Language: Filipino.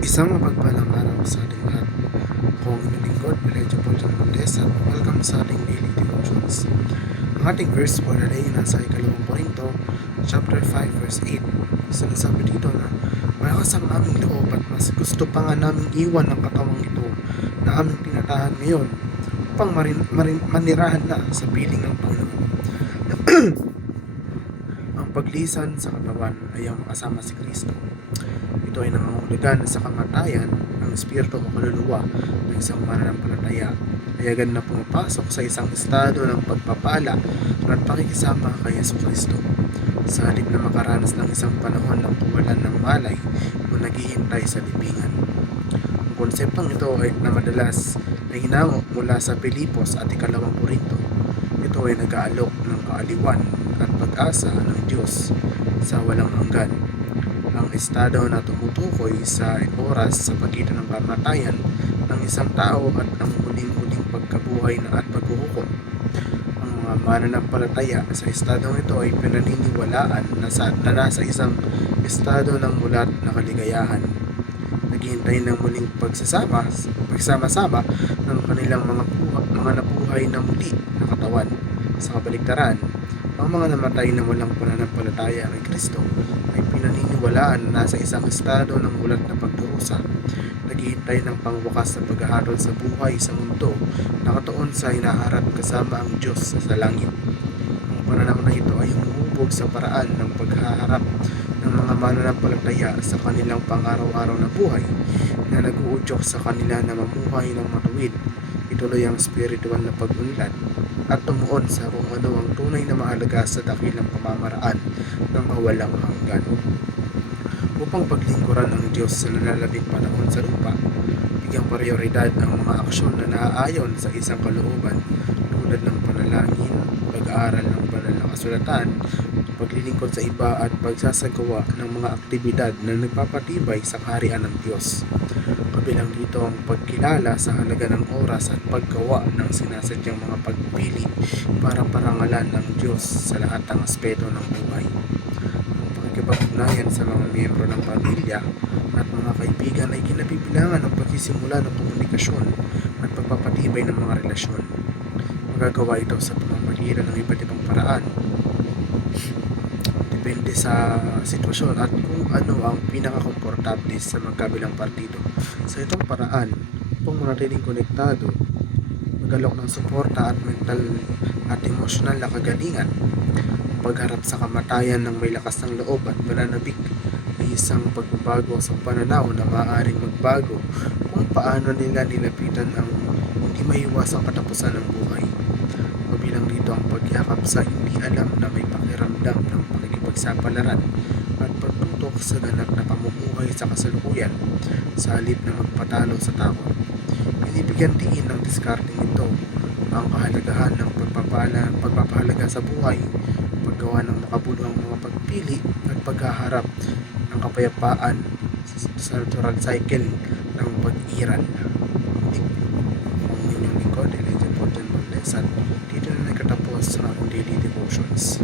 Isang mapagpalang araw sa ating lahat. Ako ang inyong lingkod, Elijah Paul John Valdez, at welcome sa ating daily devotions. Ang ating verse for the day nasa ikalawang Korinto, chapter 5, verse 8. Sinasabi dito na, malakas ang aming loob at mas gusto pa nga naming iwan ang katawang ito na aming tinatahan ngayon upang manirahan na sa piling ng Panginoon. Ang paglisan sa katawan ay ang makasama si Kristo. Ito ay nangangahulugan sa kamatayan ng espiritu o kaluluwa ng isang mananampalataya. Kaya ganun na pumapasok sa isang estado ng pagpapala at pakikisama kay Jesucristo. Sa halip na makaranas ng isang panahon ng kawalan ng malay o naghihintay sa libingan. Ang konseptong ito ay na madalas na hinango mula sa Pilipos at ikalawang Korinto. Ito ay nag-aalok ng kaaliwan at pag-asa ng Diyos sa walang hanggan. Ang estado na tumutukoy sa oras sa pagitan ng kamatayan ng isang tao at ang muling-muling pagkabuhay at paghuhukom. Ang mga mananampalataya sa estadong ito ay pinaniniwalaan na nasa isang estado ng mulat na kaligayahan. Naghihintay ng muling pagsama-sama ng kanilang mga nabuhay na muli na katawan. Sa kabaligtaran, ang mga namatay na walang pananampalataya kay Kristo ay pinaniniwalaan na nasa isang estado ng mulat na pagdurusa, naghihintay ng pangwakas na paghahatol sa buhay sa mundo na katuon sa hinaharap kasama ang Diyos sa langit. Ang pananaw na ito ay humuhubog sa paraan ng paghaharap ng mga mananampalataya sa kanilang pang-araw-araw na buhay na nag-uudyok sa kanila na mamuhay ng matuwid, ituloy ang spiritual na pag-unlad at tumuon sa kung ano ang tunay na mahalaga sa dakilang pamamaraan ng mawalang hanggan. Upang paglingkuran ang Diyos sa nalalabing panahon sa lupa, bigyang prioridad ang mga aksyon na naaayon sa isang kalooban tulad ng panalangin, pag-aaral ng banal na kasulatan, paglilingkod sa iba at pagsasagawa ng mga aktibidad na nagpapatibay sa kaharian ng Diyos. Kabilang dito ang pagkilala sa halaga ng oras at paggawa ng sinasadyang mga pagpili para parangalan ng Diyos sa lahat ng aspeto ng buhay. Ang pakikipag-ugnayan sa mga miyembro ng pamilya at mga kaibigan ay kinabibilangan ng pagsisimula ng komunikasyon at pagpapatibay ng mga relasyon. Magagawa ito sa pamamagitan ng iba't ibang paraan. Depende sa sitwasyon at kung ano ang pinakakomportable sa magkabilang partido. Sa itong paraan, upang manatiling konektado, mag-alok ng suporta at mental at emosyonal na kagalingan, pagharap sa kamatayan ng may lakas ng loob at pananabik ay isang pagbabago sa pananaw na maaaring magbago kung paano nila nilapitan ang hindi maiwasang katapusan ng buhay. Kabilang dito ang pagyakap sa hindi alam na may pakiramdam ng pagsapalaran at pagtutok sa ganap na pamumuhay sa kasalukuyan sa halip na magpatalo sa takot. Binibigyan diin ng diskarting ito ang kahalagahan ng pagpapahalaga sa buhay, paggawa ng makabuluhang mga pagpili at paghaharap ng kapayapaan sa natural cycle ng pag-iral. Ang inyong lingkod, Elijah Paul John Valdez, at dito na nagkatapos sa aking daily devotions.